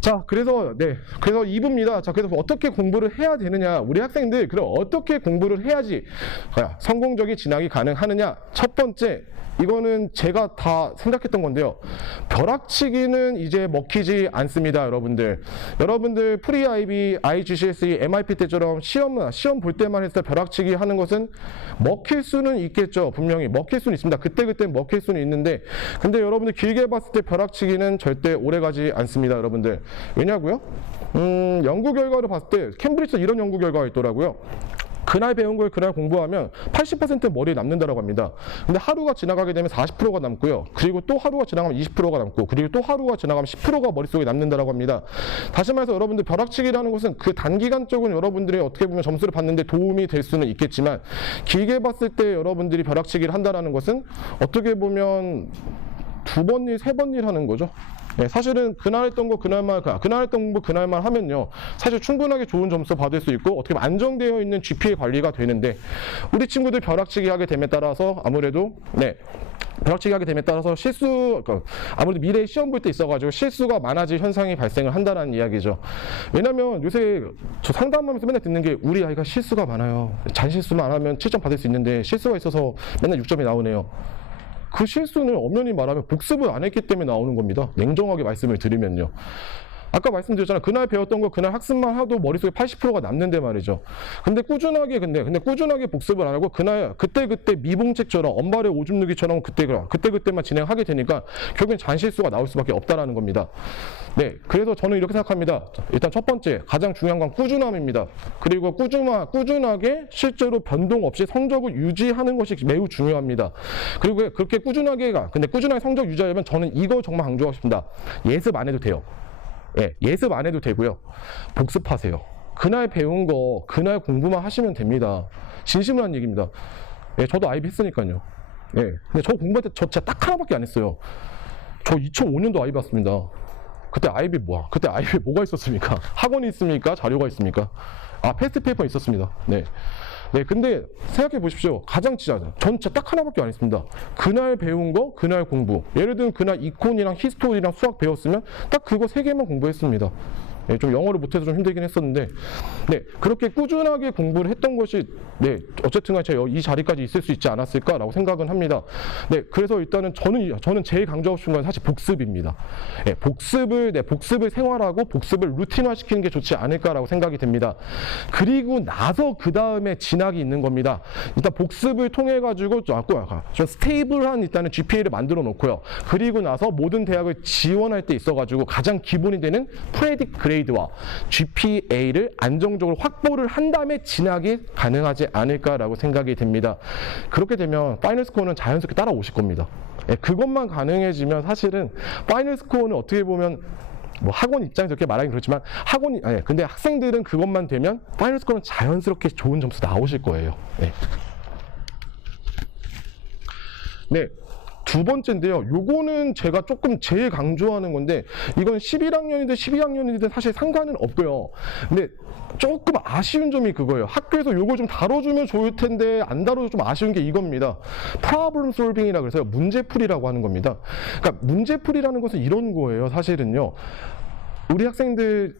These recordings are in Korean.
자, 그래서 2부입니다. 자, 그래서 어떻게 공부를 해야 되느냐, 우리 학생들 그럼 어떻게 공부를 해야지 성공적인 진학이 가능하느냐. 첫 번째, 이거는 제가 다 생각했던 건데요. 벼락치기는 이제 먹히지 않습니다, 여러분들. 여러분들 프리 IB, IGCSE, MIP 때처럼 시험 볼 때만 해서 벼락치기 하는 것은 먹힐 수는 있겠죠. 분명히 먹힐 수는 있습니다. 그때 먹힐 수는 있는데, 근데 여러분들 길게 봤을 때 벼락치기는 절대 오래가지 않습니다, 여러분들. 왜냐고요? 연구 결과를 봤을 때 캠브리지에서 이런 연구 결과가 있더라고요. 그날 배운 걸 그날 공부하면 80% 머리에 남는다고 합니다. 근데 하루가 지나가게 되면 40%가 남고요. 그리고 또 하루가 지나가면 20%가 남고, 그리고 또 하루가 지나가면 10%가 머릿속에 남는다고 합니다. 다시 말해서 여러분들 벼락치기라는 것은 그 단기간적으로 여러분들이 어떻게 보면 점수를 받는데 도움이 될 수는 있겠지만, 길게 봤을 때 여러분들이 벼락치기를 한다는 것은 어떻게 보면 2번 일, 3번 일 하는 거죠. 네, 사실은 그날 했던 거 그날만 하면요, 사실 충분하게 좋은 점수 받을 수 있고 어떻게 보면 안정되어 있는 GPA 관리가 되는데, 우리 친구들 벼락치기 하게 됨에 따라서 아무래도 벼락치기 하게 됨에 따라서 아무래도 미래에 시험 볼 때 있어가지고 실수가 많아질 현상이 발생을 한다는 이야기죠. 왜냐면 요새 저 상담하면서 맨날 듣는 게, 우리 아이가 실수가 많아요. 잔실수만 안 하면 7점 받을 수 있는데 실수가 있어서 맨날 6점이 나오네요. 그 실수는 엄연히 말하면 복습을 안 했기 때문에 나오는 겁니다. 냉정하게 말씀을 드리면요. 아까 말씀드렸잖아요. 그날 배웠던 거 그날 학습만 하도 머릿속에 80%가 남는데 말이죠. 근데 꾸준하게 복습을 안 하고 그때 미봉책처럼 엄발의 오줌 누기처럼 그때만 진행하게 되니까 결국엔 잔실수가 나올 수밖에 없다라는 겁니다. 네, 그래서 저는 이렇게 생각합니다. 일단 첫 번째, 가장 중요한 건 꾸준함입니다. 그리고 꾸준하게 실제로 변동 없이 성적을 유지하는 것이 매우 중요합니다. 그리고 그렇게 꾸준하게 성적 유지하려면 저는 이거 정말 강조하고 싶습니다. 예습 안 해도 돼요. 예, 예습 안 해도 되고요. 복습하세요. 그날 배운 거 그날 공부만 하시면 됩니다. 진심으로 한 얘기입니다. 예, 저도 IB 했으니까요. 예, 근데 저 공부할 때 저 진짜 딱 하나밖에 안 했어요. 저 2005년도 IB 봤습니다. 그때 IB 뭐가 있었습니까? 학원이 있습니까? 자료가 있습니까? 패스트 페이퍼 있었습니다. 네. 네, 근데 생각해 보십시오. 전 진짜 딱 하나밖에 안 했습니다. 그날 배운 거, 그날 공부. 예를 들면 그날 이콘이랑 히스토리랑 수학 배웠으면 딱 그거 3개만 공부했습니다. 네, 좀 영어를 못해서 좀 힘들긴 했었는데, 네, 그렇게 꾸준하게 공부를 했던 것이, 네, 어쨌든 제가 이 자리까지 있을 수 있지 않았을까라고 생각은 합니다. 네, 그래서 일단은 저는 제일 강조하고 싶은 건 사실 복습입니다. 네, 복습을 생활하고 복습을 루틴화 시키는 게 좋지 않을까라고 생각이 됩니다. 그리고 나서 그 다음에 진학이 있는 겁니다. 일단 복습을 통해 가지고 좀 스테이블한 일단은 GPA를 만들어 놓고요. 그리고 나서 모든 대학을 지원할 때 있어 가지고 가장 기본이 되는 프레딕 그레이드와 GPA를 안정적으로 확보를 한 다음에 진학이 가능하지 않을까라고 생각이 됩니다. 그렇게 되면 파이널 스코어는 자연스럽게 따라오실 겁니다. 예, 그것만 가능해지면 사실은 파이널 스코어는 어떻게 보면 학원 입장에서 이렇게 말하긴 그렇지만 근데 학생들은 그것만 되면 파이널 스코어는 자연스럽게 좋은 점수 나오실 거예요. 네. 네. 두 번째인데요. 요거는 제가 조금 제일 강조하는 건데, 이건 11학년이든 12학년이든 사실 상관은 없고요. 근데 조금 아쉬운 점이 그거예요. 학교에서 요거 좀 다뤄주면 좋을 텐데 안 다뤄서 좀 아쉬운 게 이겁니다. 프로블럼 솔빙이라고 해서 문제풀이라고 하는 겁니다. 그러니까 문제풀이라는 것은 이런 거예요. 사실은요. 우리 학생들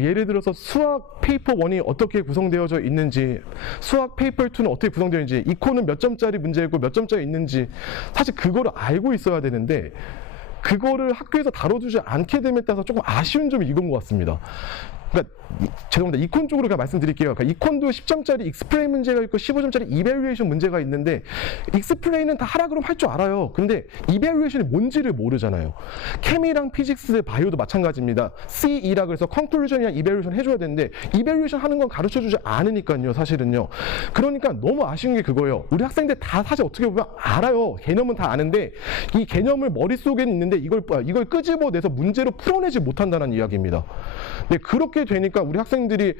예를 들어서 수학 페이퍼 1이 어떻게 구성되어져 있는지, 수학 페이퍼 2는 어떻게 구성되어 있는지, 이코는 몇 점짜리 문제고 몇 점짜리 있는지, 사실 그거를 알고 있어야 되는데 그거를 학교에서 다뤄주지 않게 됨에 따라서 조금 아쉬운 점이 이건 것 같습니다. 그러니까 죄송합니다. 이콘 쪽으로 그냥 말씀드릴게요. 그러니까 이콘도 10점짜리 익스플레인 문제가 있고 15점짜리 이밸류에이션 문제가 있는데, 익스플레인은 다 하라 그러면 할 줄 알아요. 근데 이밸류에이션이 뭔지를 모르잖아요. 케미랑 피직스, 바이오도 마찬가지입니다. CE라 그래서 컨클루전이랑 이밸류에이션 해줘야 되는데 이밸류에이션 하는 건 가르쳐주지 않으니까요. 사실은요. 그러니까 너무 아쉬운 게 그거예요. 우리 학생들 다 사실 어떻게 보면 알아요. 개념은 다 아는데 이 개념을 머릿속에 있는데 이걸 끄집어내서 문제로 풀어내지 못한다는 이야기입니다. 네, 그렇게 되니까 우리 학생들이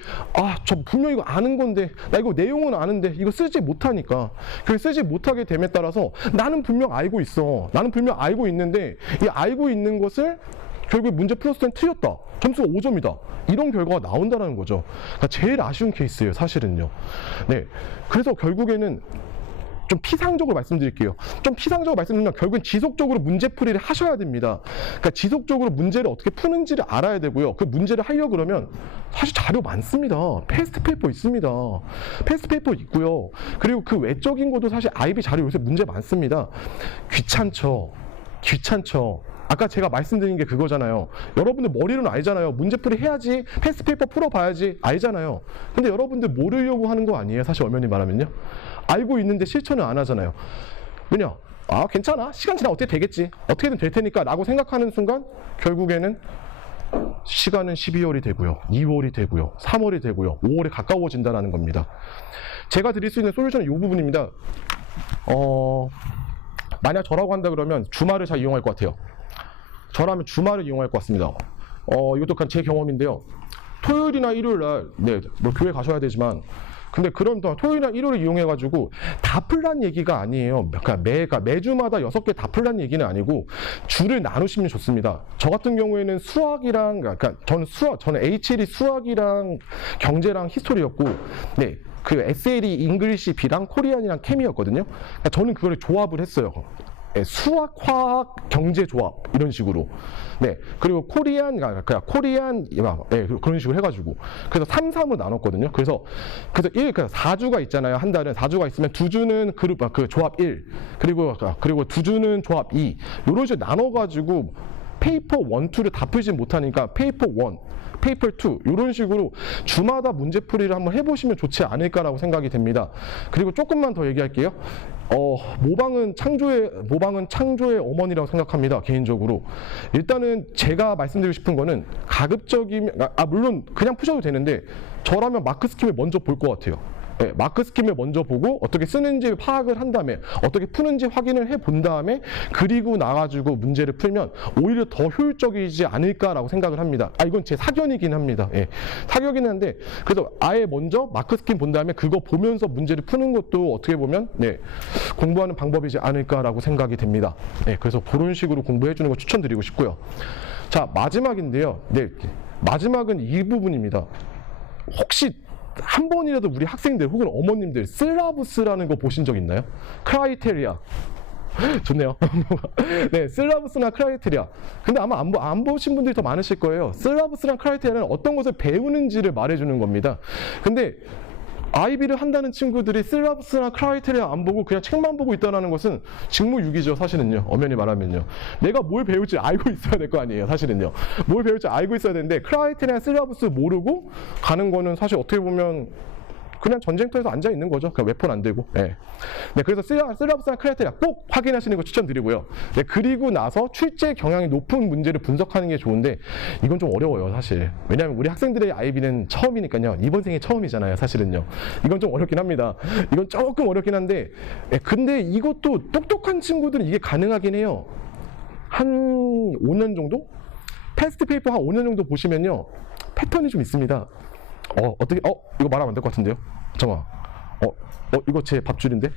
저 분명 이거 아는 건데, 나 이거 내용은 아는데 이거 쓰지 못하니까, 그 쓰지 못하게 됨에 따라서 나는 분명 알고 있어. 나는 분명 알고 있는데 이 알고 있는 것을 결국 문제 풀었을 땐 틀렸다. 점수가 5점이다. 이런 결과가 나온다는 거죠. 그러니까 제일 아쉬운 케이스예요. 사실은요. 네, 그래서 결국에는 좀 피상적으로 말씀드릴게요. 좀 피상적으로 말씀드리면 결국엔 지속적으로 문제풀이를 하셔야 됩니다. 그러니까 지속적으로 문제를 어떻게 푸는지를 알아야 되고요. 그 문제를 하려고 그러면 사실 자료 많습니다. 패스트 페이퍼 있습니다. 패스트 페이퍼 있고요. 그리고 그 외적인 것도 사실 IB 자료 요새 문제 많습니다. 귀찮죠. 아까 제가 말씀드린 게 그거잖아요. 여러분들 머리로는 알잖아요. 문제풀이 해야지, 패스트 페이퍼 풀어봐야지 알잖아요. 근데 여러분들 모르려고 하는 거 아니에요? 사실 엄연히 말하면요. 알고 있는데 실천을 안 하잖아요. 왜냐? 괜찮아. 시간 지나면 어떻게 되겠지. 어떻게든 될 테니까 라고 생각하는 순간 결국에는 시간은 12월이 되고요. 2월이 되고요. 3월이 되고요. 5월에 가까워진다는 겁니다. 제가 드릴 수 있는 솔루션은 이 부분입니다. 만약 저라고 한다 그러면 주말을 잘 이용할 것 같아요. 저라면 주말을 이용할 것 같습니다. 이것도 제 경험인데요. 토요일이나 일요일 날, 뭐 교회 가셔야 되지만, 근데 그럼 토요일이나 일요일을 이용해가지고 다 풀란 얘기가 아니에요. 그러니까 매주마다 6개 다 풀란 얘기는 아니고 주를 나누시면 좋습니다. 저 같은 경우에는 수학이랑, 그러니까 저는 H1이 수학이랑 경제랑 히스토리였고, 그 SL이 잉글리시 B랑 코리안이랑 케미였거든요. 그러니까 저는 그거를 조합을 했어요. 수학, 화학, 경제 조합 이런 식으로. 그리고 코리안 그런 식으로 해가지고 그래서 3, 3을 나눴거든요. 그래서 4주가 있잖아요. 한 달은 4주가 있으면 2주는 그 조합 1 그리고 2주는 조합 2 이런 식으로 나눠가지고 페이퍼 1, 2를 다 풀지 못하니까 페이퍼 1 페이퍼 2 이런 식으로 주마다 문제풀이를 한번 해보시면 좋지 않을까라고 생각이 됩니다. 그리고 조금만 더 얘기할게요. 모방은 창조의 어머니라고 생각합니다. 개인적으로. 일단은 제가 말씀드리고 싶은 거는 가급적이면 물론 그냥 푸셔도 되는데 저라면 마크 스킴을 먼저 볼 것 같아요. 마크 스킴을 먼저 보고 어떻게 쓰는지 파악을 한 다음에 어떻게 푸는지 확인을 해본 다음에 그리고 나가지고 문제를 풀면 오히려 더 효율적이지 않을까라고 생각을 합니다. 이건 제 사견이긴 합니다. 사견이긴 한데 그래서 아예 먼저 마크 스킴 본 다음에 그거 보면서 문제를 푸는 것도 어떻게 보면 공부하는 방법이지 않을까라고 생각이 됩니다. 그래서 그런 식으로 공부해 주는 거 추천드리고 싶고요. 자, 마지막인데요. 마지막은 이 부분입니다. 혹시 한 번이라도 우리 학생들 혹은 어머님들 슬라부스라는 거 보신 적 있나요? 크라이테리아. 좋네요. 슬라부스나 크라이테리아. 근데 아마 안 보신 분들이 더 많으실 거예요. 슬라부스랑 크라이테리아는 어떤 것을 배우는지를 말해주는 겁니다. 근데 IB를 한다는 친구들이 슬라부스나 크라이테리아 안 보고 그냥 책만 보고 있다는 것은 직무유기죠. 사실은요. 엄연히 말하면요. 내가 뭘 배울지 알고 있어야 될 거 아니에요. 사실은요. 뭘 배울지 알고 있어야 되는데 크라이테리아, 슬라부스 모르고 가는 거는 사실 어떻게 보면 그냥 전쟁터에서 앉아 있는 거죠. 그냥 웨폰 안 들고. 그래서 슬라부스나 크라이테리아 꼭 확인하시는 거 추천드리고요. 그리고 나서 출제 경향이 높은 문제를 분석하는 게 좋은데 이건 좀 어려워요, 사실. 왜냐하면 우리 학생들의 IB는 처음이니까요. 이번 생이 처음이잖아요, 사실은요. 이건 좀 어렵긴 합니다. 이건 조금 어렵긴 한데, 근데 이것도 똑똑한 친구들은 이게 가능하긴 해요. 한 5년 정도? 패스트 페이퍼 한 5년 정도 보시면요. 패턴이 좀 있습니다. 어떻게, 이거 말하면 안 될 것 같은데요? 잠깐만. 이거 제 밥줄인데?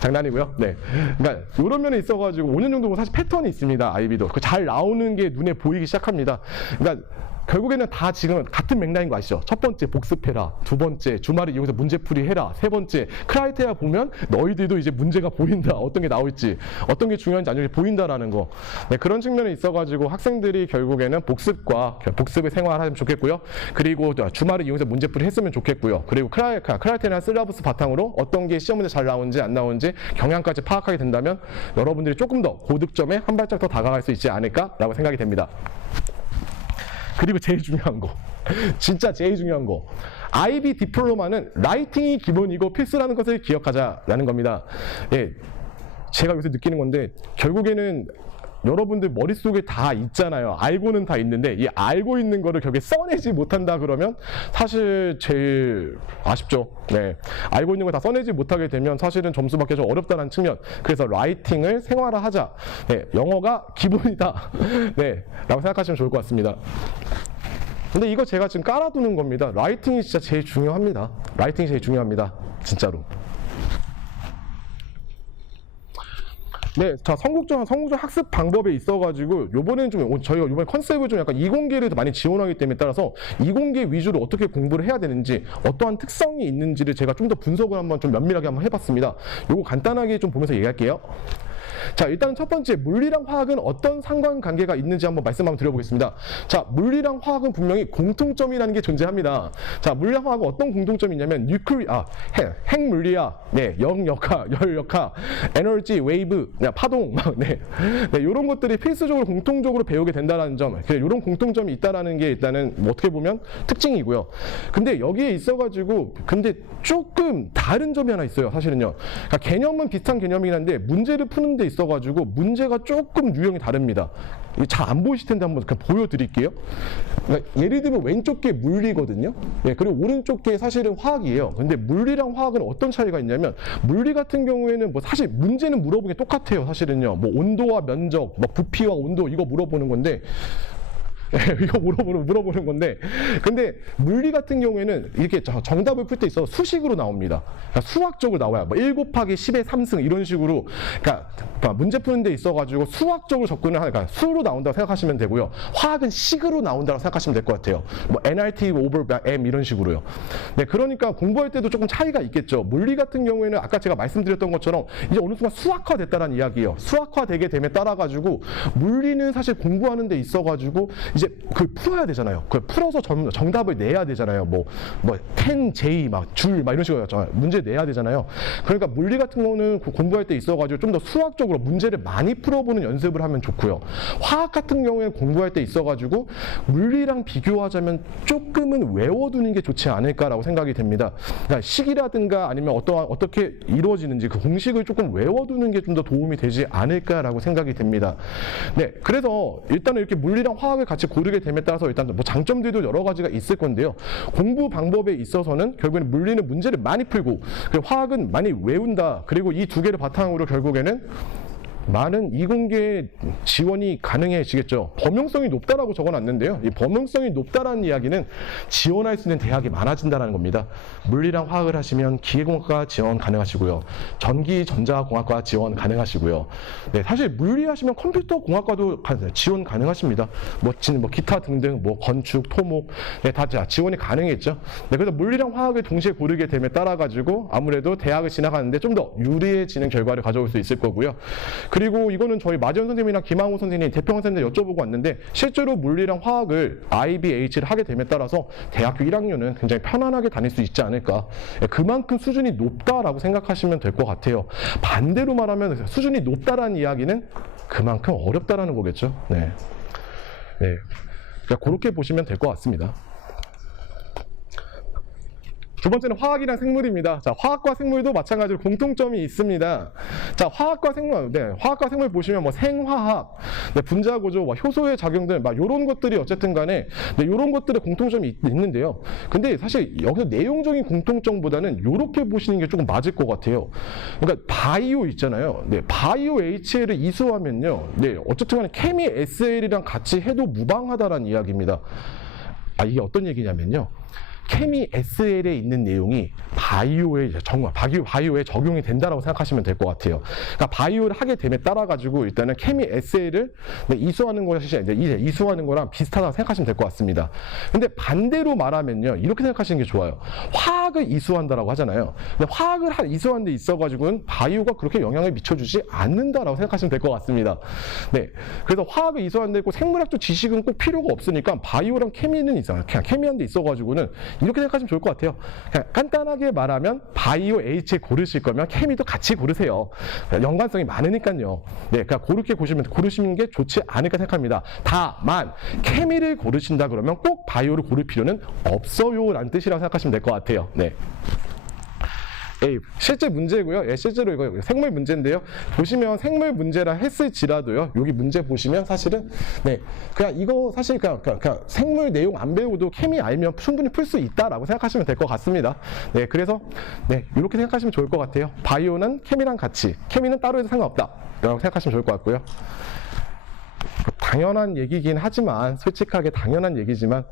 장난이고요. 그러니까, 이런 면에 있어가지고 5년 정도 보면 사실 패턴이 있습니다. IB도. 잘 나오는 게 눈에 보이기 시작합니다. 그러니까, 결국에는 다 지금 같은 맥락인 거 아시죠? 첫 번째, 복습해라. 두 번째, 주말을 이용해서 문제풀이 해라. 세 번째, 크라이테리아 보면 너희들도 이제 문제가 보인다. 어떤 게 나올지, 어떤 게 중요한지 안 중요한지 보인다라는 거. 그런 측면에 있어가지고 학생들이 결국에는 복습의 생활하면 좋겠고요. 그리고 주말을 이용해서 문제풀이 했으면 좋겠고요. 그리고 크라이테리아 슬라부스 바탕으로 어떤 게 시험 문제 잘 나오는지 안 나오는지 경향까지 파악하게 된다면 여러분들이 조금 더 고득점에 한 발짝 더 다가갈 수 있지 않을까라고 생각이 됩니다. 그리고 제일 중요한 거, 진짜 제일 중요한 거, IB 디플로마는 라이팅이 기본이고 필수라는 것을 기억하자라는 겁니다. 제가 요새 느끼는 건데 결국에는 여러분들 머릿속에 다 있잖아요. 알고는 다 있는데 이 알고 있는 거를 결국에 써내지 못한다 그러면 사실 제일 아쉽죠. 알고 있는 거 다 써내지 못하게 되면 사실은 점수 받기 좀 어렵다는 측면. 그래서 라이팅을 생활화하자. 영어가 기본이다. 라고 생각하시면 좋을 것 같습니다. 근데 이거 제가 지금 깔아두는 겁니다. 라이팅이 진짜 제일 중요합니다. 라이팅이 제일 중요합니다. 진짜로. 네, 자, 성국적 학습 방법에 있어가지고, 요번에는 좀, 저희가 요번에 컨셉을 좀 약간 이공계를 많이 지원하기 때문에 따라서, 이공계 위주로 어떻게 공부를 해야 되는지, 어떠한 특성이 있는지를 제가 좀 더 분석을 한번 좀 면밀하게 한번 해봤습니다. 요거 간단하게 좀 보면서 얘기할게요. 자, 일단 첫 번째, 물리랑 화학은 어떤 상관관계가 있는지 한번 말씀 한번 드려보겠습니다. 자, 물리랑 화학은 분명히 공통점이라는 게 존재합니다. 자, 물리랑 화학은 어떤 공통점이 있냐면, 핵물리학, 네, 영역학, 열역학, 에너지, 웨이브, 파동, 네, 이런 것들이 필수적으로 공통적으로 배우게 된다는 점, 이런 공통점이 있다는 게 일단은 뭐 어떻게 보면 특징이고요. 근데 여기에 있어가지고, 근데 조금 다른 점이 하나 있어요, 사실은요. 그러니까 개념은 비슷한 개념이긴 한데, 문제를 푸는 데 있어가지고 문제가 조금 유형이 다릅니다. 잘 안 보이실 텐데 한번 그냥 보여드릴게요. 그러니까 예를 들면 왼쪽 게 물리거든요. 예, 그리고 오른쪽 게 사실은 화학이에요. 근데 물리랑 화학은 어떤 차이가 있냐면, 물리 같은 경우에는 뭐 사실 문제는 물어보는 게 똑같아요. 사실은요. 뭐 온도와 면적, 뭐 부피와 온도 이거 물어보는 건데, 이거 물어보는 건데, 근데 물리 같은 경우에는 이렇게 정답을 풀 때 있어서 수식으로 나옵니다. 그러니까 수학적으로 나와요. 뭐 1 곱하기 10의 3승 이런 식으로, 그러니까 문제 푸는 데 있어가지고 수학적으로 접근을 하니까 수로 나온다고 생각하시면 되고요. 화학은 식으로 나온다고 생각하시면 될 것 같아요. 뭐 nRT over m 이런 식으로요. 네, 그러니까 공부할 때도 조금 차이가 있겠죠. 물리 같은 경우에는 아까 제가 말씀드렸던 것처럼 이제 어느 순간 수학화됐다는 이야기예요. 수학화되게 됨에 따라 가지고 물리는 사실 공부하는 데 있어가지고 이제 그걸 풀어야 되잖아요. 그걸 풀어서 정답을 내야 되잖아요. 뭐 10J 줄 이런 식으로 문제 내야 되잖아요. 그러니까 물리 같은 거는 공부할 때 있어가지고 좀 더 수학적으로 문제를 많이 풀어보는 연습을 하면 좋고요. 화학 같은 경우에 공부할 때 있어가지고 물리랑 비교하자면 조금은 외워두는 게 좋지 않을까라고 생각이 됩니다. 그러니까 식이라든가 아니면 어떻게 이루어지는지 그 공식을 조금 외워두는 게 좀 더 도움이 되지 않을까라고 생각이 됩니다. 네, 그래서 일단은 이렇게 물리랑 화학을 같이 고르게 됨에 따라서 일단 뭐 장점들도 여러 가지가 있을 건데요. 공부 방법에 있어서는 결국에는 물리는 문제를 많이 풀고, 그리고 화학은 많이 외운다. 그리고 이 두 개를 바탕으로 결국에는 많은 이공계 지원이 가능해지겠죠. 범용성이 높다라고 적어놨는데요. 이 범용성이 높다라는 이야기는 지원할 수 있는 대학이 많아진다는 겁니다. 물리랑 화학을 하시면 기계공학과 지원 가능하시고요. 전기전자공학과 지원 가능하시고요. 네, 사실 물리하시면 컴퓨터공학과도 지원 가능하십니다. 뭐 기타 등등, 뭐 건축, 토목, 네, 다 지원이 가능했죠. 네, 그래서 물리랑 화학을 동시에 고르게 됨에 따라 가지고 아무래도 대학을 지나가는데 좀 더 유리해지는 결과를 가져올 수 있을 거고요. 그리고 이거는 저희 마지원 선생님이나 김항우 선생님, 대평 선생님 여쭤보고 왔는데, 실제로 물리랑 화학을 IBH를 하게 됨에 따라서 대학교 1학년은 굉장히 편안하게 다닐 수 있지 않을까. 그만큼 수준이 높다라고 생각하시면 될 것 같아요. 반대로 말하면 수준이 높다라는 이야기는 그만큼 어렵다라는 거겠죠. 네. 네. 그러니까 그렇게 보시면 될 것 같습니다. 두 번째는 화학이랑 생물입니다. 자, 화학과 생물도 마찬가지로 공통점이 있습니다. 자, 화학과 생물 보시면 뭐 생화학, 네, 분자구조, 효소의 작용들, 이런 것들이 어쨌든 간에, 네, 이런 것들의 공통점이 있는데요. 근데 사실 여기서 내용적인 공통점보다는 이렇게 보시는 게 조금 맞을 것 같아요. 그러니까 바이오 있잖아요. 네, 바이오 HL을 이수하면요. 네, 어쨌든 간에 케미 SL이랑 같이 해도 무방하다라는 이야기입니다. 이게 어떤 얘기냐면요. 케미 SL에 있는 내용이 바이오에 적용이 된다라고 생각하시면 될 것 같아요. 그러니까 바이오를 하게 됨에 따라 가지고 일단은 케미 SL을 이수하는 거랑 비슷하다고 생각하시면 될 것 같습니다. 근데 반대로 말하면요, 이렇게 생각하시는 게 좋아요. 화학을 이수한다라고 하잖아요. 근데 화학을 이수하는 데 있어가지고는 바이오가 그렇게 영향을 미쳐주지 않는다라고 생각하시면 될 것 같습니다. 네, 그래서 화학을 이수하는 데 있고 생물학적 지식은 꼭 필요가 없으니까 바이오랑 케미는 있어요. 그냥 케미한 데 있어가지고는 이렇게 생각하시면 좋을 것 같아요. 그냥 간단하게 말하면 바이오 H 고르실 거면 케미도 같이 고르세요. 연관성이 많으니까요. 네, 그러니까 그렇게 고르시는 게 좋지 않을까 생각합니다. 다만 케미를 고르신다 그러면 꼭 바이오를 고를 필요는 없어요라는 뜻이라고 생각하시면 될 것 같아요. 네. 실제 문제고요. 실제로 이거 생물 문제인데요. 보시면 생물 문제라 했을지라도요. 여기 문제 보시면 사실은 그냥 이거 사실 그냥 생물 내용 안 배우고도 케미 알면 충분히 풀 수 있다라고 생각하시면 될 것 같습니다. 네, 그래서 이렇게 생각하시면 좋을 것 같아요. 바이오는 케미랑 같이, 케미는 따로 해도 상관없다라고 생각하시면 좋을 것 같고요. 당연한 얘기긴 하지만, 솔직하게 당연한 얘기지만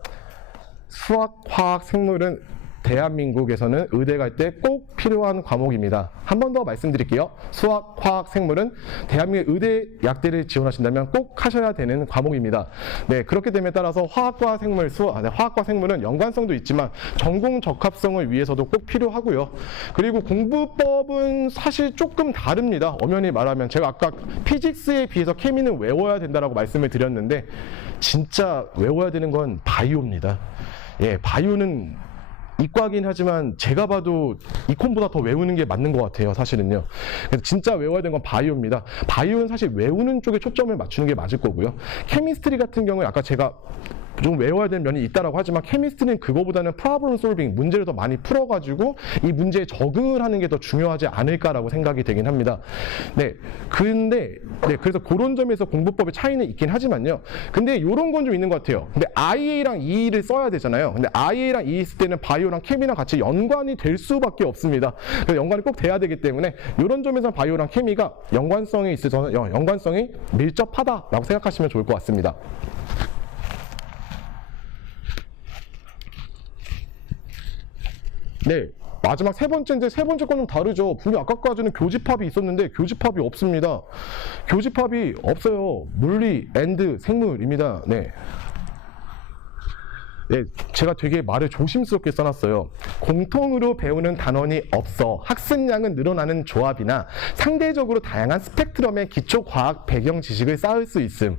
수학, 화학, 생물은 대한민국에서는 의대 갈 때 꼭 필요한 과목입니다. 한 번 더 말씀드릴게요. 수학, 화학, 생물은 대한민국 의대 약대를 지원하신다면 꼭 하셔야 되는 과목입니다. 네, 그렇게 됨에 따라서 화학과 생물, 화학과 생물은 연관성도 있지만 전공 적합성을 위해서도 꼭 필요하고요. 그리고 공부법은 사실 조금 다릅니다. 엄연히 말하면 제가 아까 피직스에 비해서 케미는 외워야 된다라고 말씀을 드렸는데 진짜 외워야 되는 건 바이오입니다. 예, 바이오는 이과긴 하지만 제가 봐도 이콘보다 더 외우는 게 맞는 것 같아요, 사실은요. 그래서 진짜 외워야 되는 건 바이오입니다. 바이오는 사실 외우는 쪽에 초점을 맞추는 게 맞을 거고요. 케미스트리 같은 경우에 아까 제가 좀 외워야 되는 면이 있다라고 하지만 케미스트리는 그거보다는 프로블럼 솔빙, 문제를 더 많이 풀어가지고 이 문제에 적응을 하는 게 더 중요하지 않을까라고 생각이 되긴 합니다. 네, 근데 그래서 그런 점에서 공부법의 차이는 있긴 하지만요. 근데 이런 건 좀 있는 것 같아요. 근데 IA랑 EE를 써야 되잖아요. 근데 IA랑 EE 쓸 때는 바이오랑 케미랑 같이 연관이 될 수밖에 없습니다. 그래서 연관이 꼭 돼야 되기 때문에 이런 점에서 바이오랑 케미가 연관성이 있어서 연관성이 밀접하다라고 생각하시면 좋을 것 같습니다. 네, 마지막 세 번째인데 세 번째 건 좀 다르죠. 분명 아까까지는 교집합이 있었는데 교집합이 없습니다. 교집합이 없어요. 물리, 앤드, 생물입니다. 네. 네, 제가 되게 말을 조심스럽게 써놨어요. 공통으로 배우는 단원이 없어 학습량은 늘어나는 조합이나 상대적으로 다양한 스펙트럼의 기초 과학 배경 지식을 쌓을 수 있음.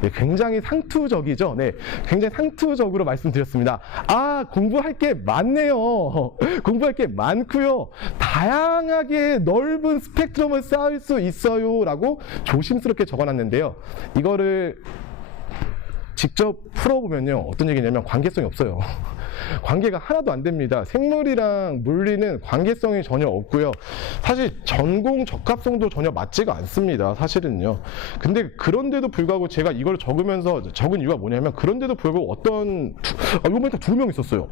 네, 굉장히 상투적이죠. 네, 굉장히 상투적으로 말씀드렸습니다. 아, 공부할 게 많네요. 공부할 게 많고요. 다양하게 넓은 스펙트럼을 쌓을 수 있어요. 라고 조심스럽게 적어놨는데요. 이거를 직접 풀어보면요, 어떤 얘기냐면 관계성이 없어요. 관계가 하나도 안 됩니다. 생물이랑 물리는 관계성이 전혀 없고요. 사실 전공 적합성도 전혀 맞지가 않습니다, 사실은요. 근데 그런데도 불구하고 제가 이걸 적으면서 적은 이유가 뭐냐면, 그런데도 불구하고 이거 보니까 2명 있었어요.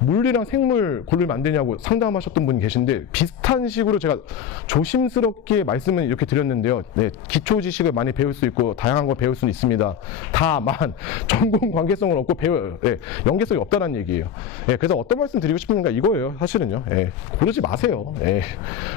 물리랑 생물 고르면 안 되냐고 상담하셨던 분이 계신데, 비슷한 식으로 제가 조심스럽게 말씀을 이렇게 드렸는데요. 네, 기초 지식을 많이 배울 수 있고 다양한 걸 배울 수는 있습니다. 다만 전공 관계성은 없고 연계성이 없다는 얘기예요. 예, 그래서 어떤 말씀 드리고 싶은가 이거예요, 사실은요. 예, 고르지 마세요. 예,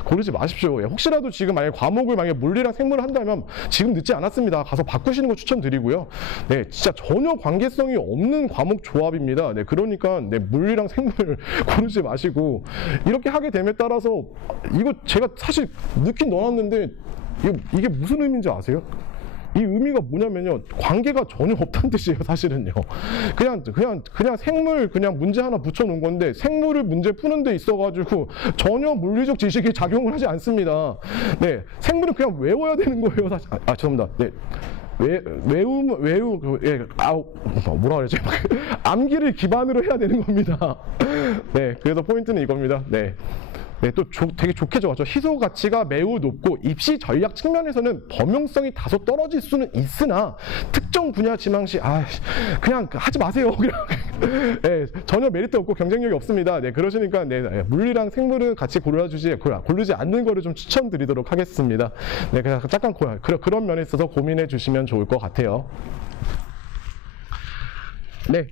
고르지 마십시오. 예, 혹시라도 지금 과목을 만약에 물리랑 생물을 한다면 지금 늦지 않았습니다. 가서 바꾸시는 거 추천드리고요. 네, 진짜 전혀 관계성이 없는 과목 조합입니다. 네, 그러니까 물리랑 생물 고르지 마시고, 이렇게 하게 됨에 따라서 이거 제가 사실 넣긴 넣어놨는데 이게 무슨 의미인지 아세요? 이 의미가 뭐냐면요, 관계가 전혀 없다는 뜻이에요, 사실은요. 그냥 생물 문제 하나 붙여놓은 건데, 생물을 문제 푸는 데 있어가지고 전혀 물리적 지식이 작용을 하지 않습니다. 네, 생물은 그냥 외워야 되는 거예요, 사실. 죄송합니다. 네. 뭐라 그러지? 암기를 기반으로 해야 되는 겁니다. 네, 그래서 포인트는 이겁니다. 네. 네, 또 되게 좋게 적었죠. 희소 가치가 매우 높고 입시 전략 측면에서는 범용성이 다소 떨어질 수는 있으나 특정 분야 지망 시 그냥 하지 마세요. 그냥 네, 전혀 메리트 없고 경쟁력이 없습니다. 네, 그러시니까 물리랑 생물은 같이 고르지 않는 거를 좀 추천드리도록 하겠습니다. 네, 그냥 잠깐 그런 면에 있어서 고민해 주시면 좋을 것 같아요. 네.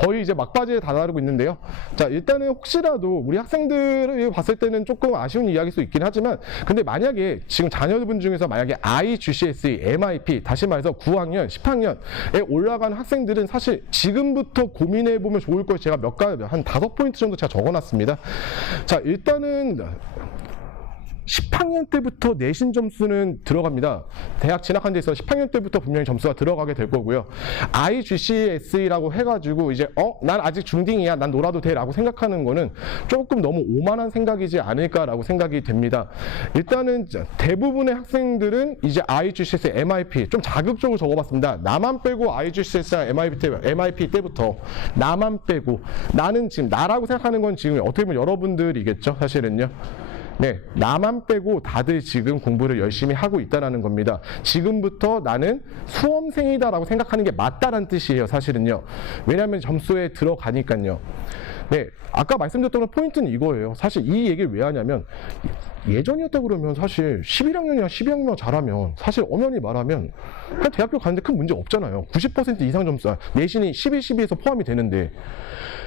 거의 이제 막바지에 다다르고 있는데요. 자, 일단은 혹시라도 우리 학생들을 봤을 때는 조금 아쉬운 이야기일 수 있긴 하지만, 근데 만약에 지금 자녀분 중에서 만약에 IGCSE, MIP, 다시 말해서 9학년, 10학년에 올라간 학생들은 사실 지금부터 고민해보면 좋을 걸 제가 한 5포인트 정도 제가 적어놨습니다. 자, 일단은 10학년 때부터 내신 점수는 들어갑니다. 대학 진학한 데 있어서 10학년 때부터 분명히 점수가 들어가게 될 거고요. IGCSE라고 해가지고 이제 난 아직 중딩이야, 난 놀아도 돼 라고 생각하는 거는 조금 너무 오만한 생각이지 않을까라고 생각이 됩니다. 일단은 대부분의 학생들은 이제 IGCSE, MIP 좀 자극적으로 적어봤습니다. 나만 빼고 IGCSE, MIP 때부터 나만 빼고, 나는 지금 나라고 생각하는 건 지금 어떻게 보면 여러분들이겠죠, 사실은요. 네, 나만 빼고 다들 지금 공부를 열심히 하고 있다는 겁니다. 지금부터 나는 수험생이다라고 생각하는 게 맞다라는 뜻이에요, 사실은요. 왜냐하면 점수에 들어가니까요. 네, 아까 말씀드렸던 포인트는 이거예요. 사실 이 얘기를 왜 하냐면, 예전이었다 그러면 사실 11학년이나 12학년 잘하면 사실 엄연히 말하면 대학교 가는데 큰 문제 없잖아요. 90% 이상 점수, 내신이 11, 12에서 포함이 되는데.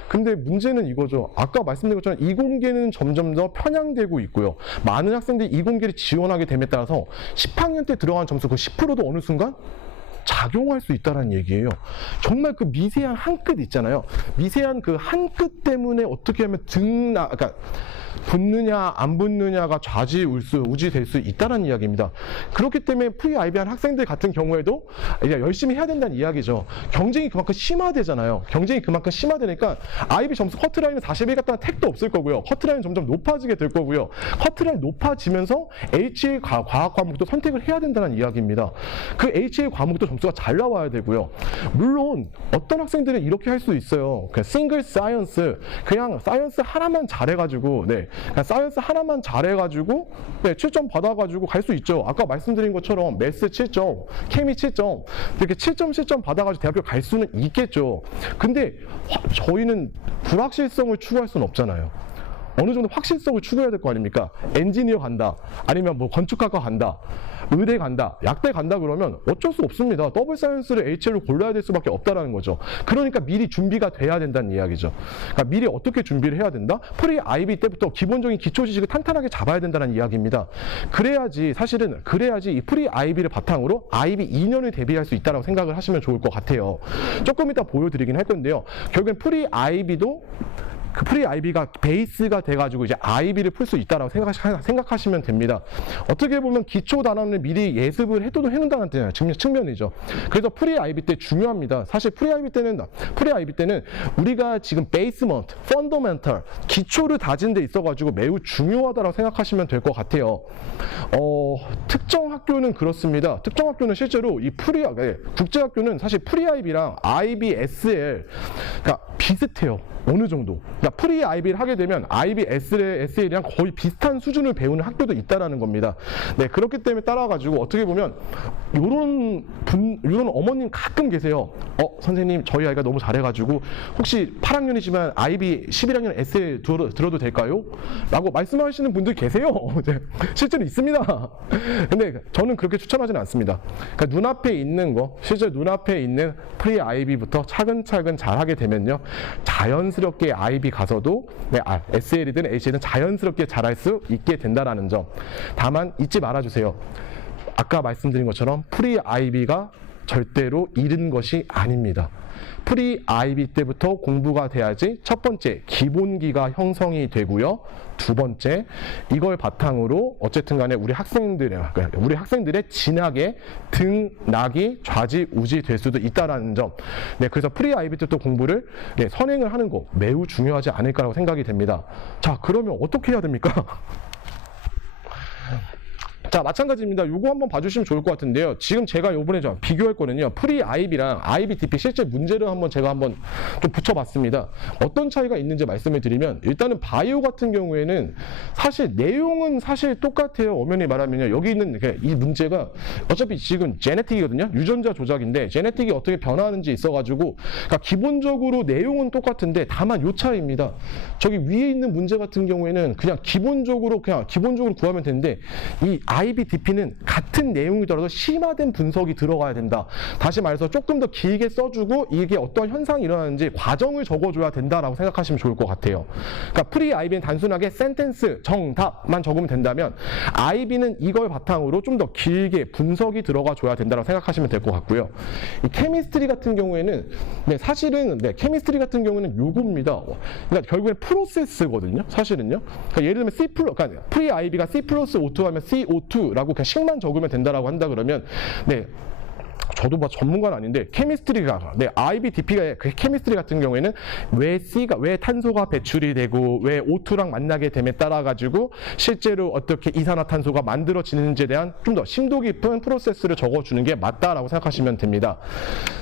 근데 문제는 이거죠. 아까 말씀드린 것처럼 이공계는 점점 더 편향되고 있고요. 많은 학생들이 이공계를 지원하게 됨에 따라서 10학년 때 들어간 점수 그 10%도 어느 순간 작용할 수 있다는 얘기예요. 정말 그 미세한 한 끗 있잖아요. 미세한 그 한 끗 때문에 어떻게 하면 그러니까 붙느냐 안 붙느냐가 좌지우지 될 수 있다는 이야기입니다. 그렇기 때문에 프리-IB한 학생들 같은 경우에도 이제 열심히 해야 된다는 이야기죠. 경쟁이 그만큼 심화되잖아요. 경쟁이 그만큼 심화되니까 IB 점수 커트라인은 41 같다는 택도 없을 거고요. 커트라인은 점점 높아지게 될 거고요. 커트라인 높아지면서 HA 과학 과목도 선택을 해야 된다는 이야기입니다. 그 HA 과목도 점수가 잘 나와야 되고요. 물론 어떤 학생들은 이렇게 할 수 있어요. 그냥 싱글 사이언스, 그냥 사이언스 하나만 잘해가지고 그냥 사이언스 하나만 잘해가지고 7점 받아가지고 갈 수 있죠. 아까 말씀드린 것처럼 매스 7점, 케미 7점 이렇게 7점, 7점 받아가지고 대학교 갈 수는 있겠죠. 근데 저희는 불확실성을 추구할 수는 없잖아요. 어느 정도 확실성을 추구해야 될 거 아닙니까? 엔지니어 간다, 아니면 뭐 건축학과 간다, 의대 간다, 약대 간다 그러면 어쩔 수 없습니다. 더블 사이언스를 HL로 골라야 될 수밖에 없다는 거죠. 그러니까 미리 준비가 돼야 된다는 이야기죠. 그러니까 미리 어떻게 준비를 해야 된다? 프리-IB 때부터 기본적인 기초 지식을 탄탄하게 잡아야 된다는 이야기입니다. 그래야지 이 프리-IB를 바탕으로 IB 2년을 대비할 수 있다고 생각을 하시면 좋을 것 같아요. 조금 이따 보여드리긴 할 건데요. 결국엔 프리-IB도 그 프리-IB가 베이스가 돼가지고 이제 IB를 풀 수 있다라고 생각하시면 됩니다. 어떻게 보면 기초 단원을 미리 예습을 해놓는다는 측면이죠. 그래서 프리-IB 때 중요합니다. 사실 프리-IB 때는 우리가 지금 베이스먼트, 펀더멘털, 기초를 다진 데 있어가지고 매우 중요하다고 생각하시면 될 것 같아요. 특정 학교는 그렇습니다. 특정 학교는 실제로 국제학교는 사실 프리-IB랑 IB, SL, 그러니까 비슷해요. 어느 정도. 그러니까 프리-IB를 하게 되면 IB, SL이랑 거의 비슷한 수준을 배우는 학교도 있다라는 겁니다. 네, 그렇기 때문에 따라가지고 어떻게 보면 이런 어머님 가끔 계세요. 선생님, 저희 아이가 너무 잘해가지고 혹시 8학년이지만 IB 11학년 SL 들어도 될까요? 라고 말씀하시는 분들 계세요. 실제로 있습니다. 근데 저는 그렇게 추천하지는 않습니다. 그러니까 눈앞에 있는 거, 실제 눈앞에 있는 프리-IB부터 차근차근 잘하게 되면요, 자연스럽게 IB 가서도 SL이든 HL이든 자연스럽게 잘할 수 있게 된다는 점. 다만 잊지 말아주세요. 아까 말씀드린 것처럼 프리-IB가 절대로 잃은 것이 아닙니다. 프리-IB 때부터 공부가 돼야지 첫 번째 기본기가 형성이 되고요. 두 번째, 이걸 바탕으로 어쨌든 간에 우리 학생들의 진학에 등락이 좌지우지 될 수도 있다는 점. 네, 그래서 프리-IB 때부터 공부를 선행을 하는 거 매우 중요하지 않을까라고 생각이 됩니다. 자, 그러면 어떻게 해야 됩니까? 자, 마찬가지입니다. 요거 한번 봐주시면 좋을 것 같은데요. 지금 제가 요번에 좀 비교할 거는요, 프리-IB랑 IB-DP 실제 문제를 제가 한번 좀 붙여봤습니다. 어떤 차이가 있는지 말씀을 드리면, 일단은 바이오 같은 경우에는 사실 내용은 사실 똑같아요. 엄연히 말하면요. 여기 있는 이 문제가 어차피 지금 제네틱이거든요. 유전자 조작인데 제네틱이 어떻게 변화하는지 있어가지고, 그러니까 기본적으로 내용은 똑같은데 다만 요 차이입니다. 저기 위에 있는 문제 같은 경우에는 그냥 기본적으로 구하면 되는데, 이 IB-DP는 같은 내용이더라도 심화된 분석이 들어가야 된다. 다시 말해서 조금 더 길게 써주고 이게 어떤 현상이 일어나는지 과정을 적어줘야 된다라고 생각하시면 좋을 것 같아요. 그러니까 프리-IB는 단순하게 센텐스, 정답만 적으면 된다면 IB는 이걸 바탕으로 좀 더 길게 분석이 들어가 줘야 된다고 생각하시면 될 것 같고요. 이 케미스트리 같은 경우에는 사실은 케미스트리 같은 경우는 요겁니다. 그러니까 결국엔 프로세스거든요. 사실은요. 그러니까 예를 들면 그러니까 프리-IB가 C+O2 하면 CO2라고 그냥 식만 적으면 된다라고 한다 그러면 저도 전문가는 아닌데 케미스트리가 IB-DP가 케미스트리 같은 경우에는 왜 탄소가 배출이 되고 왜 O2랑 만나게 됨에 따라 가지고 실제로 어떻게 이산화탄소가 만들어지는지에 대한 좀 더 심도 깊은 프로세스를 적어주는 게 맞다라고 생각하시면 됩니다.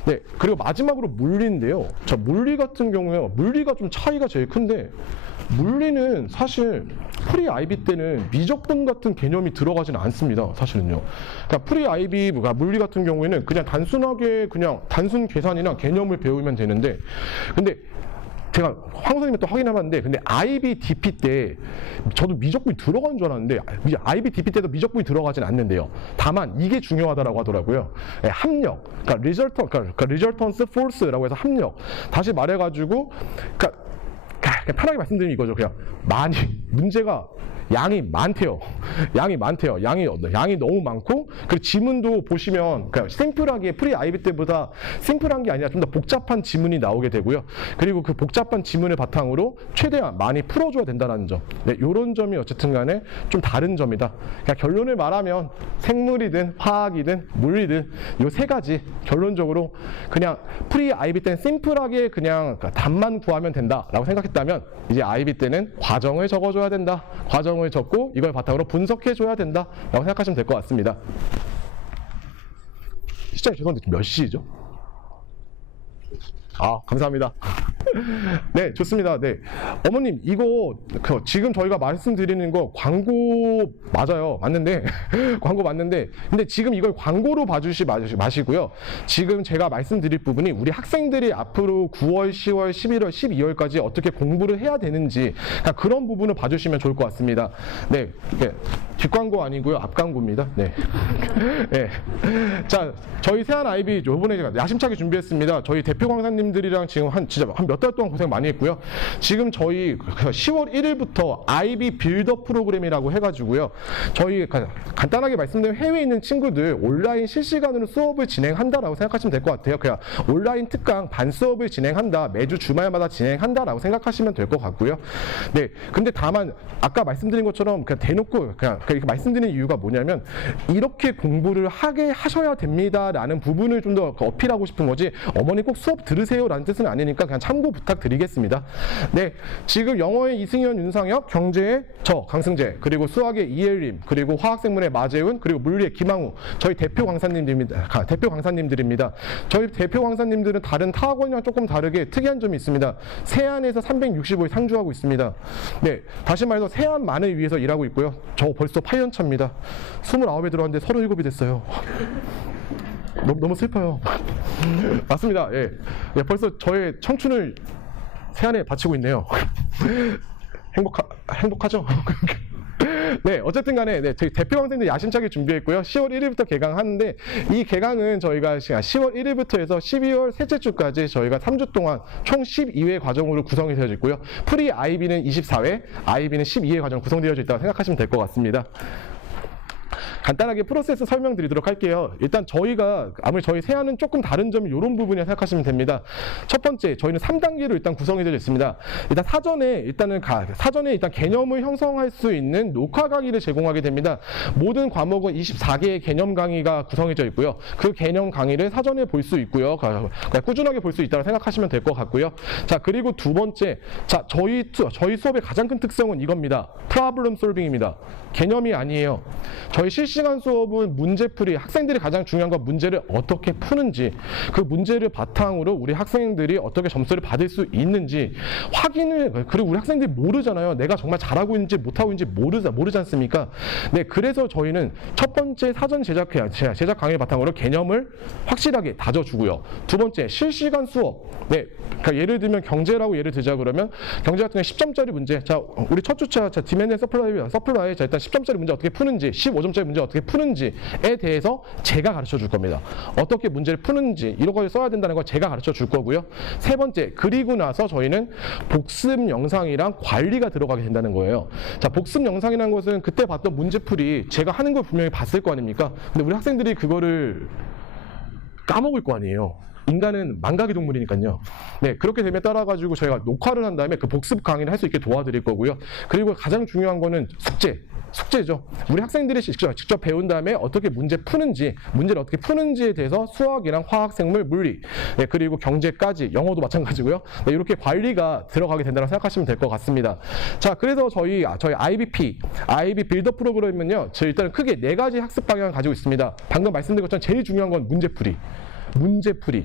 네, 그리고 마지막으로 물리인데요. 자, 물리 같은 경우에 물리가 좀 차이가 제일 큰데, 물리는 사실 프리-IB 때는 미적분 같은 개념이 들어가지는 않습니다. 사실은요. 그러니까 프리-IB 물리 같은 경우에는 그냥 단순하게 단순 계산이나 개념을 배우면 되는데, 근데 제가 황 선생님이 또 확인해봤는데, 근데 IB-DP 때 저도 미적분이 들어가는 줄 알았는데 IB-DP 때도 미적분이 들어가진 않는데요. 다만 이게 중요하다라고 하더라고요. 합력, 그러니까 resultance force라고 해서 합력. 다시 말해가지고, 그러니까 그냥 편하게 말씀드리면 이거죠. 그냥 많이 문제가 양이 많대요. 양이 너무 많고, 그리고 지문도 보시면 그냥 심플하게 프리 아이비 때보다 심플한 게 아니라 좀 더 복잡한 지문이 나오게 되고요. 그리고 그 복잡한 지문을 바탕으로 최대한 많이 풀어줘야 된다는 점. 네, 이런 점이 어쨌든 간에 좀 다른 점이다. 그냥 결론을 말하면 생물이든 화학이든 물리든 이 세 가지 결론적으로 그냥 프리 아이비 때는 심플하게 그냥 답만 구하면 된다라고 생각했다면, 이제 아이비 때는 과정을 적어줘야 된다. 과정을 적고 이걸 바탕으로 분석해줘야 된다라고 생각하시면 될 것 같습니다. 시장님 죄송한데 몇 시죠? 감사합니다. 네, 좋습니다. 네, 어머님 이거 지금 저희가 말씀드리는 거 광고 맞아요. 맞는데 광고 맞는데, 근데 지금 이걸 광고로 봐주시 마시고요. 지금 제가 말씀드릴 부분이 우리 학생들이 앞으로 9월, 10월, 11월, 12월까지 어떻게 공부를 해야 되는지 그런 부분을 봐주시면 좋을 것 같습니다. 네, 뒷광고 아니고요, 앞광고입니다. 네. 네. 자, 저희 세안 아이비 이번에 제가 야심차게 준비했습니다. 저희 대표 강사님들이랑 지금 진짜 한 몇 달 동안 고생 많이 했고요. 지금 저희 10월 1일부터 아이비 빌더 프로그램이라고 해가지고요. 저희 간단하게 말씀드리면 해외에 있는 친구들 온라인 실시간으로 수업을 진행한다라고 생각하시면 될 것 같아요. 그냥 온라인 특강 반 수업을 진행한다, 매주 주말마다 진행한다라고 생각하시면 될 것 같고요. 네, 근데 다만 아까 말씀드린 것처럼 그냥 대놓고 그냥 이렇게 말씀드리는 이유가 뭐냐면, 이렇게 공부를 하셔야 됩니다라는 부분을 좀 더 어필하고 싶은 거지, 어머니 꼭 수업 들으세요라는 뜻은 아니니까 그냥 참고 부탁드리겠습니다. 네, 지금 영어의 이승현, 윤상혁, 경제의 저 강승재, 그리고 수학의 이엘림, 그리고 화학생물의 마재훈, 그리고 물리의 김항우, 저희 대표 강사님들입니다. 저희 대표 강사님들은 다른 타 학원이랑 조금 다르게 특이한 점이 있습니다. 세안에서 365일 상주하고 있습니다. 네, 다시 말해서 세안만을 위해서 일하고 있고요. 저 벌써 8년 차입니다. 29에 들어왔는데 37이 됐어요. 너무 슬퍼요. 맞습니다. 예. 벌써 저의 청춘을 세안에 바치고 있네요. 행복하죠? 네, 어쨌든 간에 저희 대표 강사님들 야심차게 준비했고요. 10월 1일부터 개강하는데, 이 개강은 저희가 10월 1일부터 해서 12월 셋째 주까지 저희가 3주 동안 총 12회 과정으로 구성이 되어져 있고요. 프리 아이비는 24회, 아이비는 12회 과정 구성되어져 있다고 생각하시면 될 것 같습니다. 간단하게 프로세스 설명드리도록 할게요. 일단 저희가 아무래도 저희 세안은 조금 다른 점이 이런 부분이라 생각하시면 됩니다. 첫 번째, 저희는 3단계로 일단 구성이 되어 있습니다. 일단 사전에 일단 개념을 형성할 수 있는 녹화 강의를 제공하게 됩니다. 모든 과목은 24개의 개념 강의가 구성해져 있고요. 그 개념 강의를 사전에 볼 수 있고요. 꾸준하게 볼 수 있다고 생각하시면 될 것 같고요. 자, 그리고 두 번째, 자, 저희 수업의 가장 큰 특성은 이겁니다. 프로블럼 솔빙입니다. 개념이 아니에요. 저희 실시간 수업은 문제풀이, 학생들이 가장 중요한 건 문제를 어떻게 푸는지, 그 문제를 바탕으로 우리 학생들이 어떻게 점수를 받을 수 있는지 확인을, 그리고 우리 학생들이 모르잖아요. 내가 정말 잘하고 있는지 못하고 있는지 모르지 않습니까? 네, 그래서 저희는 첫 번째 사전 제작 강의를 바탕으로 개념을 확실하게 다져주고요. 두 번째, 실시간 수업. 네, 그러니까 예를 들면 경제라고 예를 들자 그러면, 경제 같은 경우에 10점짜리 문제, 자, 우리 첫 주차, 자, 디맨드 서플라이, 자, 일단 10점짜리 문제 어떻게 푸는지, 15점짜리 문제 어떻게 푸는지에 대해서 제가 가르쳐 줄 겁니다. 어떻게 문제를 푸는지, 이런 걸 써야 된다는 걸 제가 가르쳐 줄 거고요. 세 번째, 그리고 나서 저희는 복습 영상이랑 관리가 들어가게 된다는 거예요. 자, 복습 영상이라는 것은 그때 봤던 문제풀이 제가 하는 걸 분명히 봤을 거 아닙니까? 근데 우리 학생들이 그거를 까먹을 거 아니에요. 인간은 망각의 동물이니까요. 네, 그렇게 되면 따라가지고 저희가 녹화를 한 다음에 그 복습 강의를 할 수 있게 도와드릴 거고요. 그리고 가장 중요한 거는 숙제죠. 우리 학생들이 직접 배운 다음에 어떻게 문제를 어떻게 푸는지에 대해서 수학이랑 화학, 생물, 물리, 네, 그리고 경제까지, 영어도 마찬가지고요. 네, 이렇게 관리가 들어가게 된다고 생각하시면 될 것 같습니다. 자, 그래서 저희 IBP 빌더 프로그램은요, 저희 일단 크게 4가지 학습 방향을 가지고 있습니다. 방금 말씀드린 것처럼 제일 중요한 건 문제풀이.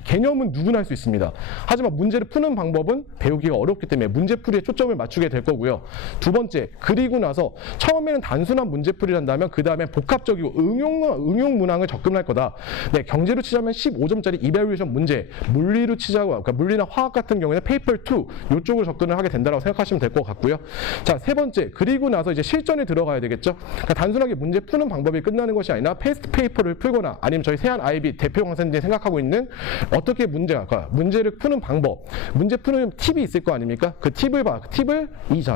개념은 누구나 할 수 있습니다. 하지만 문제를 푸는 방법은 배우기가 어렵기 때문에 문제풀이에 초점을 맞추게 될 거고요. 두 번째, 그리고 나서 처음에는 단순한 문제풀이를 한다면 그 다음에 복합적이고 응용 문항을 접근할 거다. 네, 경제로 치자면 15점짜리 이밸류에이션 문제, 물리로 치자고, 그러니까 물리나 화학 같은 경우에는 페이퍼 2 이쪽으로 접근을 하게 된다고 생각하시면 될 것 같고요. 자, 세 번째, 그리고 나서 이제 실전에 들어가야 되겠죠. 그러니까 단순하게 문제 푸는 방법이 끝나는 것이 아니라 패스트 페이퍼를 풀거나, 아니면 저희 세안 아이비 대표 강사님들이 생각하고 하고 있는 어떻게 문제를 푸는 방법, 문제 푸는 팁이 있을 거 아닙니까? 그 팁을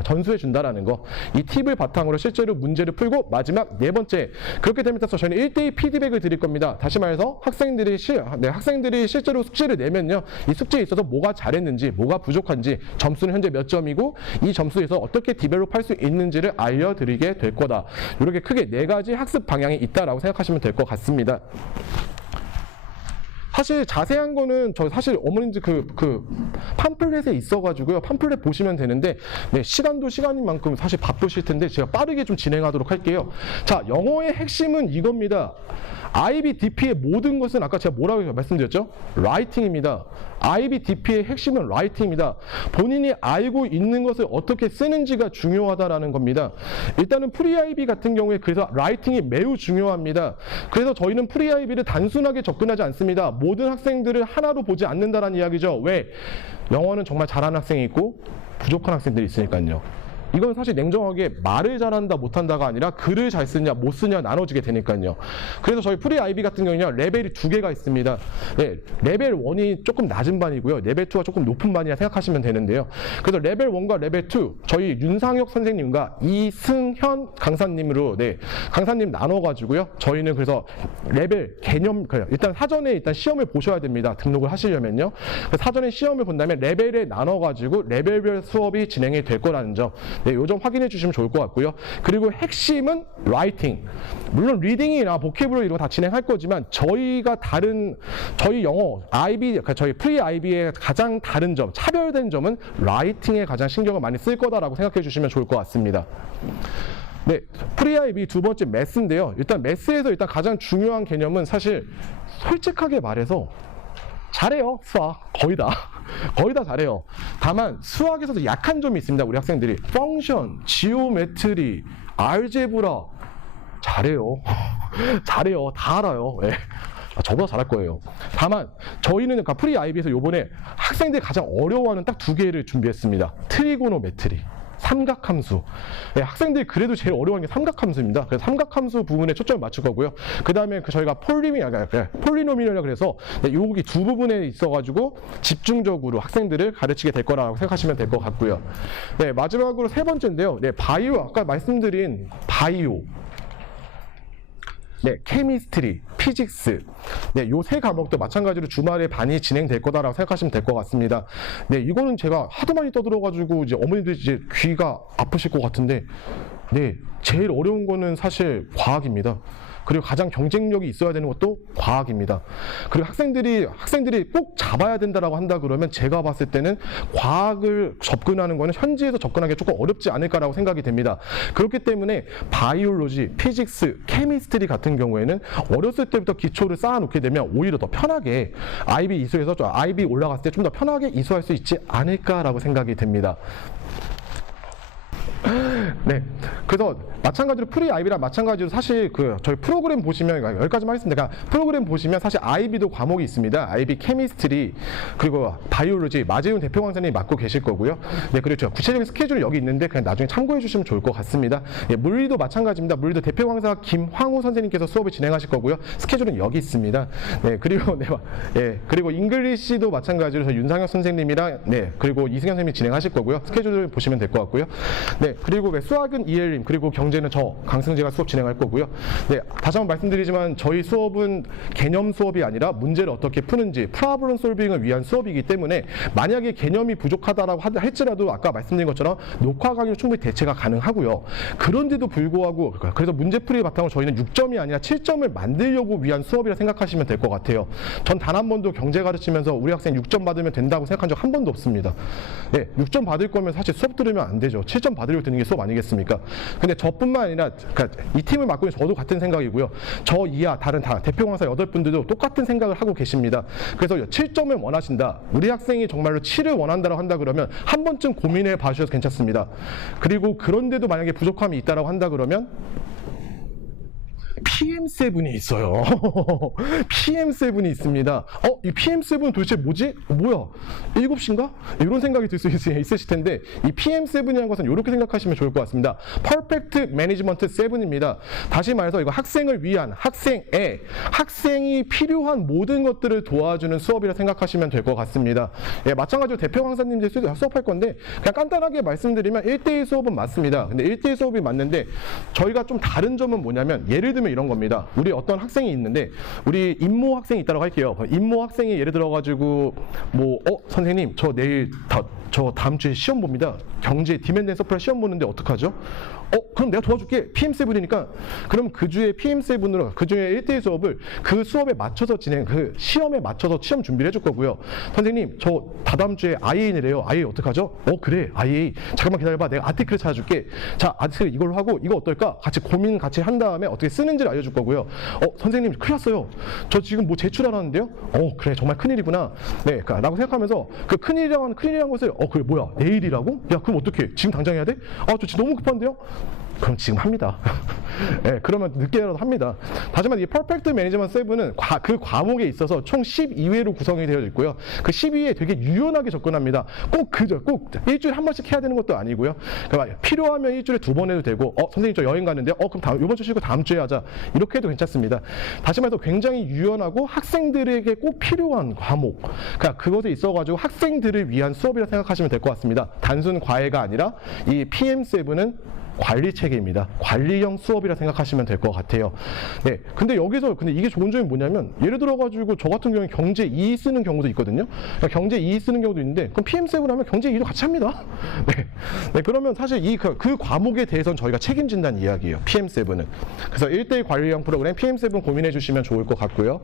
전수해 준다라는 거. 이 팁을 바탕으로 실제로 문제를 풀고 마지막 네 번째, 그렇게 되면서 저희는 1대1 피드백을 드릴 겁니다. 다시 말해서 학생들이 실제로 숙제를 내면요, 이 숙제에 있어서 뭐가 잘했는지, 뭐가 부족한지, 점수는 현재 몇 점이고 이 점수에서 어떻게 디벨롭할 수 있는지를 알려드리게 될 거다. 이렇게 크게 네 가지 학습 방향이 있다라고 생각하시면 될 것 같습니다. 사실 자세한 거는 저 사실 어머님들 그 팜플렛에 있어가지고요. 팜플렛 보시면 되는데, 네, 시간도 시간인 만큼 사실 바쁘실 텐데 제가 빠르게 좀 진행하도록 할게요. 자, 영어의 핵심은 이겁니다. IBDP의 모든 것은 아까 제가 뭐라고 말씀드렸죠? 라이팅입니다. IBDP의 핵심은 라이팅입니다. 본인이 알고 있는 것을 어떻게 쓰는지가 중요하다라는 겁니다. 일단은 프리-IB 같은 경우에 그래서 라이팅이 매우 중요합니다. 그래서 저희는 프리-IB를 단순하게 접근하지 않습니다. 모든 학생들을 하나로 보지 않는다라는 이야기죠. 왜? 영어는 정말 잘하는 학생이 있고 부족한 학생들이 있으니까요. 이건 사실 냉정하게 말을 잘한다 못한다가 아니라 글을 잘 쓰냐 못 쓰냐 나눠지게 되니까요. 그래서 저희 프리-IB 같은 경우는요, 레벨이 두 개가 있습니다. 네, 레벨 1이 조금 낮은 반이고요, 레벨 2가 조금 높은 반이라 생각하시면 되는데요. 그래서 레벨 1과 레벨 2 저희 윤상혁 선생님과 이승현 강사님으로 강사님 나눠가지고요, 저희는 그래서 레벨 개념, 일단 사전에 시험을 보셔야 됩니다. 등록을 하시려면요. 사전에 시험을 본다면 레벨에 나눠가지고 레벨별 수업이 진행이 될 거라는 점, 네, 요 점 확인해 주시면 좋을 것 같고요. 그리고 핵심은 라이팅. 물론 리딩이나 보케블러리 이런 거 다 진행할 거지만 저희 영어 저희 프리-IB의 가장 다른 점, 차별된 점은 라이팅에 가장 신경을 많이 쓸 거다라고 생각해 주시면 좋을 것 같습니다. 네, 프리-IB 두 번째 매스인데요. 일단 매스에서 가장 중요한 개념은 사실 솔직하게 말해서 잘해요. 수학 거의 다 잘해요. 다만 수학에서도 약한 점이 있습니다. 우리 학생들이 펑션, 지오메트리, 알제브라 잘해요. 잘해요. 다 알아요. 네. 저보다 잘할 거예요. 다만 저희는 프리-IB에서 요번에 학생들이 가장 어려워하는 딱 두 개를 준비했습니다. 트리고노메트리, 삼각함수. 네, 학생들이 그래도 제일 어려워하는 게 삼각함수입니다. 그래서 삼각함수 부분에 초점을 맞출 거고요. 그 다음에 저희가 폴리노미널이라 그래서 여기 두 부분에 있어가지고 집중적으로 학생들을 가르치게 될 거라고 생각하시면 될 것 같고요. 네, 마지막으로 세 번째인데요. 네, 바이오, 아까 말씀드린 바이오. 네, 케미스트리, 피직스. 네, 요 세 과목도 마찬가지로 주말에 반이 진행될 거다라고 생각하시면 될 것 같습니다. 네, 이거는 제가 하도 많이 떠들어가지고 이제 어머니들 이제 귀가 아프실 것 같은데, 네, 제일 어려운 거는 사실 과학입니다. 그리고 가장 경쟁력이 있어야 되는 것도 과학입니다. 그리고 학생들이 꼭 잡아야 된다라고 한다 그러면 제가 봤을 때는 과학을 접근하는 거는 현지에서 접근하기 조금 어렵지 않을까라고 생각이 됩니다. 그렇기 때문에 바이올로지, 피직스, 케미스트리 같은 경우에는 어렸을 때부터 기초를 쌓아놓게 되면 오히려 더 편하게 IB 이수에서 IB 올라갔을 때 좀 더 편하게 이수할 수 있지 않을까라고 생각이 됩니다. 네, 그래서 마찬가지로 프리-IB랑 마찬가지로 사실 저희 프로그램 보시면 여기까지만 하겠습니다. 그러니까 프로그램 보시면 사실 IB도 과목이 있습니다. IB 케미스트리, 그리고 바이올로지 마재훈 대표 강사님이 맡고 계실 거고요. 네, 그렇죠. 구체적인 스케줄이 여기 있는데 그냥 나중에 참고해 주시면 좋을 것 같습니다. 네, 물리도 마찬가지입니다. 물리도 대표 강사 김황우 선생님께서 수업을 진행하실 거고요. 스케줄은 여기 있습니다. 네, 그리고 그리고 잉글리시도 마찬가지로 저희 윤상혁 선생님이랑 그리고 이승현 선생님이 진행하실 거고요. 스케줄을 보시면 될 것 같고요. 네, 그리고 수학은 이엘님, 그리고 경제는 저 강승재가 수업 진행할 거고요. 네, 다시 한번 말씀드리지만 저희 수업은 개념 수업이 아니라 문제를 어떻게 푸는지 프로블럼 솔빙을 위한 수업이기 때문에 만약에 개념이 부족하다라고 할지라도 아까 말씀드린 것처럼 녹화 강의로 충분히 대체가 가능하고요. 그런데도 불구하고 그래서 문제풀이 바탕으로 저희는 6점이 아니라 7점을 만들려고 위한 수업이라 생각하시면 될 것 같아요. 전 단 한 번도 경제 가르치면서 우리 학생 6점 받으면 된다고 생각한 적 한 번도 없습니다. 네, 6점 받을 거면 사실 수업 들으면 안 되죠. 7점 받으려고 듣는 게 수업 아니겠습니까? 근데 저뿐만 아니라 이 팀을 맡고 있는 저도 같은 생각이고요. 저 이하 다른 대표 강사 8분들도 똑같은 생각을 하고 계십니다. 그래서 7점을 원하신다. 우리 학생이 정말로 7을 원한다고 한다 그러면 한 번쯤 고민해 봐주셔도 괜찮습니다. 그리고 그런데도 만약에 부족함이 있다라고 한다 그러면 PM7이 있어요. PM7이 있습니다. 이 PM7은 도대체 뭐지? 뭐야? 7시인가? 이런 생각이 들 수 있으실 텐데 이 PM7이라는 것은 이렇게 생각하시면 좋을 것 같습니다. Perfect Management 7입니다. 다시 말해서 이거 학생을 위한 학생이 필요한 모든 것들을 도와주는 수업이라 생각하시면 될 것 같습니다. 예, 마찬가지로 대표 강사님들 수업할 건데 그냥 간단하게 말씀드리면 1대1 수업은 맞습니다. 근데 1대1 수업이 맞는데 저희가 좀 다른 점은 뭐냐면 예를 들면 이런 겁니다. 우리 어떤 학생이 있는데 우리 임모 학생이 있다고 할게요. 임모 학생이 예를 들어가지고 뭐 선생님 저 내일 저 다음 주에 시험 봅니다. 경제 디맨드 앤 서플라이 시험 보는데 어떡하죠? 그럼 내가 도와줄게. PM7이니까. 그럼 그 주에 PM7으로 그 중에 1대1 수업을 그 수업에 맞춰서 그 시험에 맞춰서 시험 준비를 해줄 거고요. 선생님, 저 다다음 주에 IA이래요. IA 어떡하죠? 그래. IA. 잠깐만 기다려봐. 내가 아티클을 찾아줄게. 자, 아티클 이걸로 하고 이거 어떨까? 고민 같이 한 다음에 어떻게 쓰는지를 알려줄 거고요. 선생님, 큰일 났어요. 저 지금 뭐 제출하라는데요? 그래. 정말 큰일이구나. 네. 라고 생각하면서 그 큰일이란 것을 그래. 뭐야? 내일이라고? 야, 그럼 어떡해? 지금 당장 해야 돼? 저 지금 너무 급한데요? 그럼 지금 합니다. 네, 그러면 늦게라도 합니다. 다시 말해 이 퍼펙트 매니지먼트 7은 그 과목에 있어서 총 12회로 구성이 되어 있고요. 그 12회에 되게 유연하게 접근합니다. 꼭 일주일에 한 번씩 해야 되는 것도 아니고요. 그러니까 필요하면 일주일에 2번 해도 되고 선생님 저 여행 가는데요. 그럼 이번 주 쉬고 다음 주에 하자. 이렇게 해도 괜찮습니다. 다시 말해서 굉장히 유연하고 학생들에게 꼭 필요한 과목, 그러니까 그것에 있어가지고 학생들을 위한 수업이라 생각하시면 될 것 같습니다. 단순 과외가 아니라 이 PM7은 관리 체계입니다. 관리형 수업이라 생각하시면 될 것 같아요. 네. 근데 이게 좋은 점이 뭐냐면, 예를 들어가지고 저 같은 경우는 경제 2 쓰는 경우도 있거든요. 그러니까 경제 2 쓰는 경우도 있는데, 그럼 PM7 하면 경제 2도 같이 합니다. 네. 네. 그러면 사실 그 과목에 대해서는 저희가 책임진다는 이야기예요. PM7은. 그래서 1대1 관리형 프로그램 PM7 고민해 주시면 좋을 것 같고요.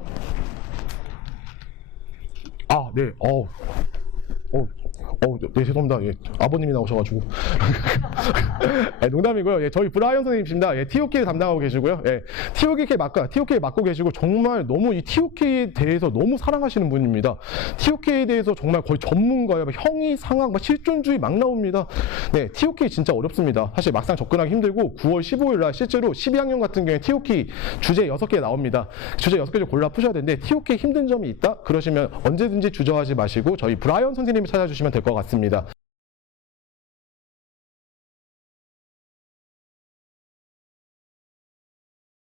네. 네, 죄송합니다. 예, 아버님이 나오셔가지고. 농담이고요. 예, 저희 브라이언 선생님이십니다. 예, TOK 담당하고 계시고요. 예, TOK 맡고 계시고, 정말 너무 이 TOK에 대해서 너무 사랑하시는 분입니다. TOK에 대해서 정말 거의 전문가예요. 형이 상학, 실존주의 막 나옵니다. 네, TOK 진짜 어렵습니다. 사실 막상 접근하기 힘들고, 9월 15일 날 실제로 12학년 같은 경우에 TOK 주제 6개 나옵니다. 주제 6개 좀 골라 푸셔야 되는데, TOK 힘든 점이 있다? 그러시면 언제든지 주저하지 마시고, 저희 브라이언 선생님을 찾아주시면 될 것 같습니다.